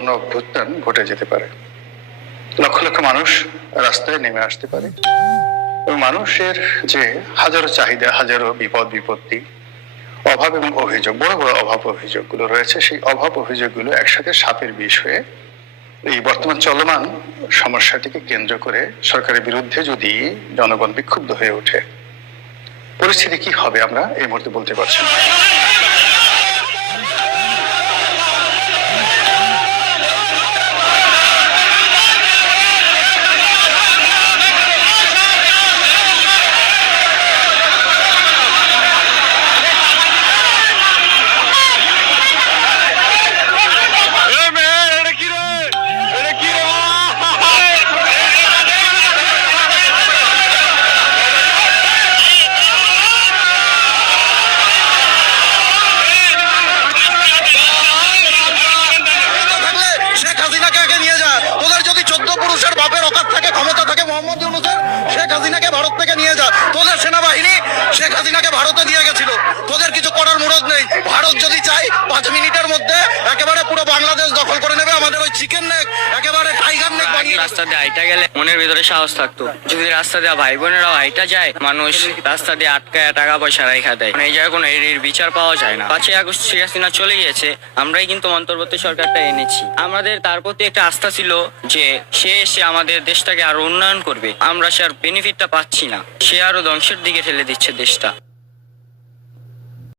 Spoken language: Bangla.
গণ অভ্যুত্থান ঘটে যেতে পারে, লক্ষ লক্ষ মানুষ রাস্তায় নেমে আসতে পারে এবং মানুষের যে হাজারো চাহিদা, হাজারো বিপদ বিপত্তি, অভাব এবং অভিযোগ, বড় বড় অভাব অভিযোগগুলো রয়েছে, সেই অভাব অভিযোগগুলো একসাথে সাপের বিষ হয়ে এই বর্তমান চলমান সমস্যাটিকে কেন্দ্র করে সরকারের বিরুদ্ধে যদি জনগণ বিক্ষুব্ধ হয়ে ওঠে, পরিস্থিতি কি হবে আমরা এই মুহূর্তে বলতে পারছি না। বাপের অকাত থাকে, ক্ষমতা থাকে মোহাম্মদ ইউনূসের, শেখ হাসিনাকে ভারত থেকে নিয়ে যা। তোদের সেনাবাহিনী শেখ হাসিনাকে ভারতে দিয়ে গেছিল, তোদের কিছু করার মুরদ নেই। ভারত যদি চাই 5 মিনিটের মধ্যে একেবারে পুরো বাংলাদেশ দখল করে নেবে, আমাদের ওই চিকেন নেক একেবারে টাইগার নেক বানিয়ে। রাস্তা দিয়ে হাইটা গেলে মনের ভিতরে সাহস থাকতো, যদি রাস্তা দিয়ে ভাই বোনেরাও হাইটা যায়, মানুষ রাস্তা দিয়ে আটকায় টাকা পয়সা রাইখা দেয়, এই জায়গায় কোনো এর বিচার পাওয়া যায় না। 5ই আগস্ট শেখ হাসিনা চলে গিয়েছে, আমরাই কিন্তু অন্তর্বর্তী সরকারটা এনেছি। আমাদের তার প্রতি একটা আস্থা ছিল যে সে এসে আমাদের দেশটাকে আরো উন্নয়ন করবে। আমরা সে আর বেনিফিটটা পাচ্ছি না, সে আরো ধ্বংসের দিকে ঠেলে দিচ্ছে দেশটা।